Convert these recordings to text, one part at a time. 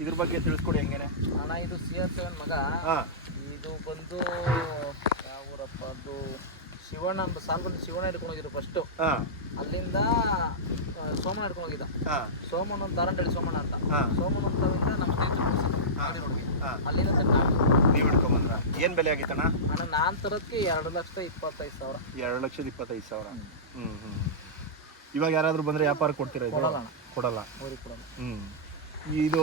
ಇದ್ರ ಬಗ್ಗೆ ತಿಳಿಸ್ಕೊಡಿ ಹೆಂಗೇನೆ. ಅಣ್ಣ ಇದು CR7 ಮಗ. ಹಾಂ. ಇದು ಬಂದು ಯಾವ ಊರಪ್ಪ ಅದು, ಶಿವಣ್ಣ ಅಂತ ಸಾಲ್ಬಂದು ಶಿವಣ್ಣ ಹಿಡ್ಕೊಂಡು ಹೋಗಿದ್ರು ಫಸ್ಟು. ಹಾಂ. ಅಲ್ಲಿಂದ ಸೋಮಣ್ಣ ಹಿಡ್ಕೊಂಡು ಹೋಗಿದ್ದ. ಹಾಂ. ಸೋಮಣ್ಣ ಅಂತ ದಾರಂಡಳ್ಳಿ ಸೋಮಣ್ಣ ಅಂತ. ಹಾಂ. ಸೋಮಣ್ಣ ಅಂತವಿಂದ ನಮ್ಮ ಸ್ನೇಹಿತರು ಅಲ್ಲಿಂದ ನೀವು ಹಿಡ್ಕೊಂಬಂದ್ರ ಏನು ಬೆಲೆ ಆಗಿತ್ತಣ್ಣ? ಅಣ್ಣ ನಾನು ತರೋದಕ್ಕೆ 2,25,000. 2,25,000. ಇವಾಗ ಯಾರಾದರೂ ಬಂದರೆ ವ್ಯಾಪಾರ ಕೊಡ್ತೀರಾ? ಕೊಡಲ್ಲ. ಕೊಡಲ್ಲ. ಕೊಡಲ್ಲ. ಇದು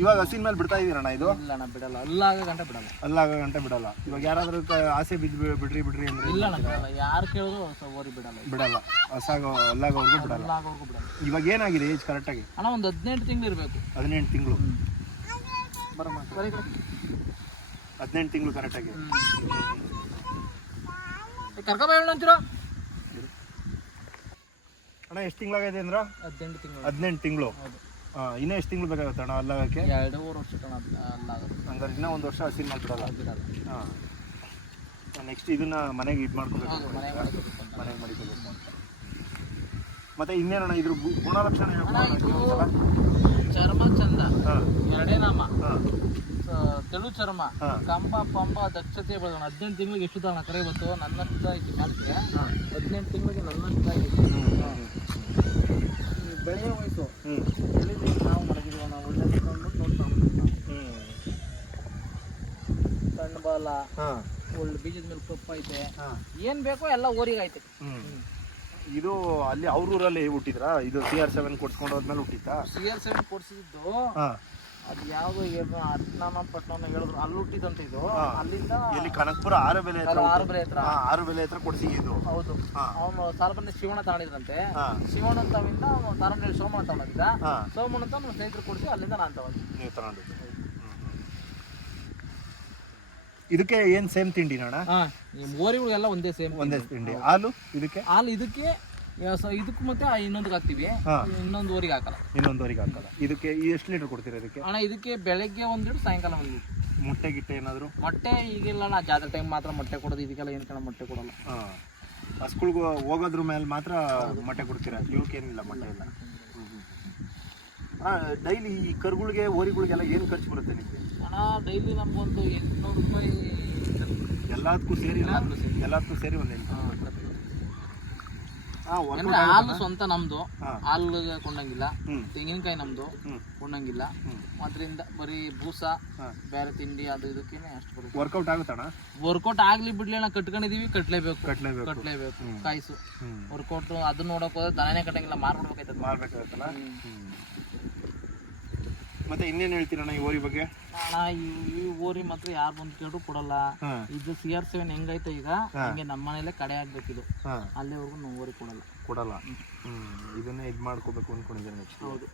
ಇವಾಗ ಹಸಿನ ಮೇಲೆ ಬಿಡ್ತಾ ಇದೀರಣ್ಣ? ಇದು ಇಲ್ಲ ಅಣ್ಣ ಬಿಡಲ್ಲ, ಅಲ್ಲಾಗ ಗಂಟೆ ಬಿಡಲ್ಲ. ಅಲ್ಲಾಗ ಗಂಟೆ ಬಿಡಲ್ಲ. ಇವಾಗ ಯಾರಾದ್ರೂ ಆಸೆ ಬಿಡ್ರಿ ಅಂದ್ರೆ ಇಲ್ಲ ಅಣ್ಣ ಬಿಡಲ್ಲ, ಯಾರು ಕೇಳಿದ್ರು ಓರಿ ಬಿಡಲ್ಲ. ಬಿಡಲ್ಲ, ಅಲ್ಲಾಗವ್ರಿಗೂ ಬಿಡಲ್ಲ. ಅಲ್ಲಾಗವ್ರಿಗೂ ಬಿಡಲ್ಲ. ಇವಾಗ ಏನಾಗಿದೆ ಏಜ್ ಕರೆಕ್ಟಾಗಿ? ಅಣ್ಣ ಒಂದು 18 ತಿಂಗಳು ಇರಬೇಕು. 18 ತಿಂಗಳು. ಬರಮ್ಮ 18 ತಿಂಗಳು ಕರೆಕ್ಟಾಗಿ. ಕರ್ಕೊಬೇಡ ಅಂತೀರೋ ಅಣ್ಣ? ಎಷ್ಟು ತಿಂಗಳಾಗೈತೆ ಅಂದ್ರ? 18 ತಿಂಗಳು. 18 ತಿಂಗಳು. ಇನ್ನೂ ಎಷ್ಟು ತಿಂಗಳು ಬೇಕಾಗುತ್ತೆ ಅಣ್ಣ ಅಲ್ಲಾಗಕ್ಕೆ? 2 ವರ್ಷ ಅಲ್ಲಾಗುತ್ತೆ. ಹಂಗಾರೆ ಇನ್ನೂ 1 ವರ್ಷ ಹಸಿನ ಮೇಲೆ ಬಿಡಲ್ಲ. ಹಾಂ. ನೆಕ್ಸ್ಟ್ ಇದನ್ನ ಮನೆಗೆ ಇದು ಮಾಡ್ಕೋಬೇಕು, ಮನೆಗೆ ಮಾಡಿಕೋಬೇಕು ಅಂತ. ಮತ್ತೆ ಇನ್ನೇನಣ್ಣ ಇದ್ರ ಗುಣಲಕ್ಷಣ? ಚರ್ಮ ಚಂದ, ಎರಡೇ ನಾಮ, ಹಾಂ, ತೆಳು ಚರ್ಮ, ಕಂಬ ಪಂಬ ದಕ್ಷತೆ ಬೆಳೆದ. 18 ತಿಂಗಳಿಗೆ ಎಷ್ಟು ತಗೋಣ ಕರೆ ಇವತ್ತು ನನ್ನಷ್ಟ ಐತಿ ಮ್ಯಾಲ್ಗೆ. 18 ತಿಂಗಳಿಗೆ ನನ್ನಷ್ಟ ಐತಿ. ಬೆಳೆಯೋ ವಯಸ್ಸು ಎಲ್ಲಿದೆ ನಾವು ಮಡಗಿದ್ವಿ, ನಾವು ಒಳ್ಳೆ ನೋಡ್ತಾ ಸಣ್ಣ ಬಾಲ, ಒಳ್ಳೆ ಬೀಜದ ಮೇಲೆ ಕಪ್ಪು ಐತೆ, ಏನ್ ಬೇಕೋ ಎಲ್ಲ ಓರಿಗೆ ಐತೆ. ಇದು ಅಲ್ಲಿ ಅವ್ರ ಊರಲ್ಲಿ ಹುಟ್ಟಿದ್ರಾ? ಇದು CR7 ಕೊಡ್ಸ್ಕೊಂಡು ಹೋದ್ಮೇಲೆ ಹುಟ್ಟಿತ್ತಾ? CR7 ಕೊಡ್ಸಿದ್ದು ಅದು ಯಾವ್ದು ಪಟ್ನಾಮ ಹೇಳಿದ್ರು, ಅಲ್ಲಿ ಹುಟ್ಟಿದಂತ ಇದು. ಅಲ್ಲಿಂದ ಎಲ್ಲಿ ಕನಕಪುರ ಆರುಬೆಲೆ ಹತ್ರ ಕೊಡ್ಸಿ ಇದು. ಹೌದು. ಅವನು ಸಾಲ್ಬಂದ ಶಿವಣ್ಣ ತಗೊಂಡಿದ್ರಂತೆ. ಶಿವಣ್ಣ ಅಂತವಿಂದ ದಾರಂಡಳ್ಳಿ ಸೋಮಣ್ಣ ತಗೊಂಡಿದ್ದ. ಸೋಮಣ್ಣ ಅಂತ ನಮ್ಮ ಸ್ನೇಹಿತರು ಕೊಡಿಸಿ ಅಲ್ಲಿಂದ ನಾನು ತಗೊಂಡು. ನೀವು ತಗೊಂಡಿದ್ದು. ಇದಕ್ಕೆ ಏನ್ ಸೇಮ್ ತಿಂಡಿ ಅಣ್ಣ? ಓರಿಗಳಿಗೆಲ್ಲ ಒಂದೇ ಸೇಮ್, ಒಂದೇ ತಿಂಡಿ. ಹಾಲು ಇದಕ್ಕೆ? ಹಾಲು ಇದಕ್ಕೆ ಇದಕ್ಕೂ ಮತ್ತೆ ಇನ್ನೊಂದಕ್ಕೆ ಹಾಕ್ತಿವಿ, ಇನ್ನೊಂದು ಊರಿಗೆ ಹಾಕಲ್ಲ. ಇನ್ನೊಂದು ಊರಿಗೆ ಹಾಕಲ್ಲ. ಇದಕ್ಕೆ ಎಷ್ಟು ಲೀಟರ್ ಕೊಡ್ತೀರಾ ಇದಕ್ಕೆ? ಅಣ್ಣ ಇದಕ್ಕೆ ಬೆಳಗ್ಗೆ 1 ಲೀಟರ್, ಸಾಯಂಕಾಲ 1 ಲೀಟರ್. ಮೊಟ್ಟೆ ಗಿಟ್ಟೆ ಏನಾದ್ರು? ಮೊಟ್ಟೆ ಈಗಿಲ್ಲ ಅಣ್ಣ, ಜಾತ್ರೆ ಟೈಮ್ ಮಾತ್ರ ಮೊಟ್ಟೆ ಕೊಡೋದು. ಇದಕ್ಕೆಲ್ಲ ಏನು ಕಣ ಮೊಟ್ಟೆ ಕೊಡಲ್ಲ. ಹಸ್ಗಳ್ಗೂ ಹೋಗೋದ್ರ ಮೇಲೆ ಮಾತ್ರ ಮೊಟ್ಟೆ ಕೊಡ್ತೀರಾ? ಇವಕ್ಕೇನಿಲ್ಲ ಮೊಟ್ಟೆ ಇಲ್ಲ. ಡೈಲಿ ಈ ಕರುಗಳಿಗೆ ಓರಿಗಳಿಗೆಲ್ಲ ಏನು ಖರ್ಚು ಬರುತ್ತೆ ನಿಮಗೆ? ಅಣ್ಣ ಡೈಲಿ ನಮ್ಗೊಂದು 800 ರೂಪಾಯಿ ಎಲ್ಲದಕ್ಕೂ ಸೇರಿ ಒಂದು 800. ಹಾಲು ಸ್ವಂತ ನಮ್ದು, ಹಾಲು ಕೊಂಡಂಗಿಲ್ಲ. ತೆಂಗಿನಕಾಯಿ ನಮ್ದು ಕೊಂಡಂಗಿಲ್ಲ. ಅದರಿಂದ ಬರೀ ಬೂಸ, ಬೇರೆ ತಿಂಡಿ ಅದು ಇದಕ್ಕೇನೆ ಅಷ್ಟು ಬರುತ್ತೆ. ವರ್ಕೌಟ್ ಆಗುತ್ತಣ್ಣ? ವರ್ಕೌಟ್ ಆಗ್ಲಿ ಬಿಡ್ಲಿ ಅಣ್ಣ, ಕಟ್ಕೊಂಡಿದೀವಿ, ಕಟ್ಲೇಬೇಕು. ಕಾಯಿಸು ವರ್ಕೌಟ್ ಅದನ್ನ ನೋಡಕ್ ಹೋದ್ರೆ ದನನೇ ಕಟ್ಟಂಗಿಲ್ಲ, ಮಾರ್ಬೇಕಾಗತ್ತಲ್ಲ. ಮತ್ತೆ ಇನ್ನೇನು ಹೇಳ್ತೀರಣ್ಣ ಈ ಓರಿ ಬಗ್ಗೆ? ಅಣ್ಣ ಈ ಓರಿ ಮಾತ್ರ ಯಾರು ಬಂದು ಕೇಳಿದ್ರು ಕೊಡಲ್ಲ. ಇದು CR7 ಹೆಂಗೈತೆ ಈಗ ಹಂಗೆ ನಮ್ಮ ಮನೇಲೆ ಕಡೆ ಆಗ್ಬೇಕಿದು. ಅಲ್ಲಿವರೆಗೂ ನಾವು ಓರಿ ಕೊಡಲ್ಲ. ಇದನ್ನೇ ಇದು ಮಾಡ್ಕೋಬೇಕು ಅನ್ಕೊಂಡಿದ್ದೇನೆ ನೆಕ್ಸ್ಟ್. ಹೌದು.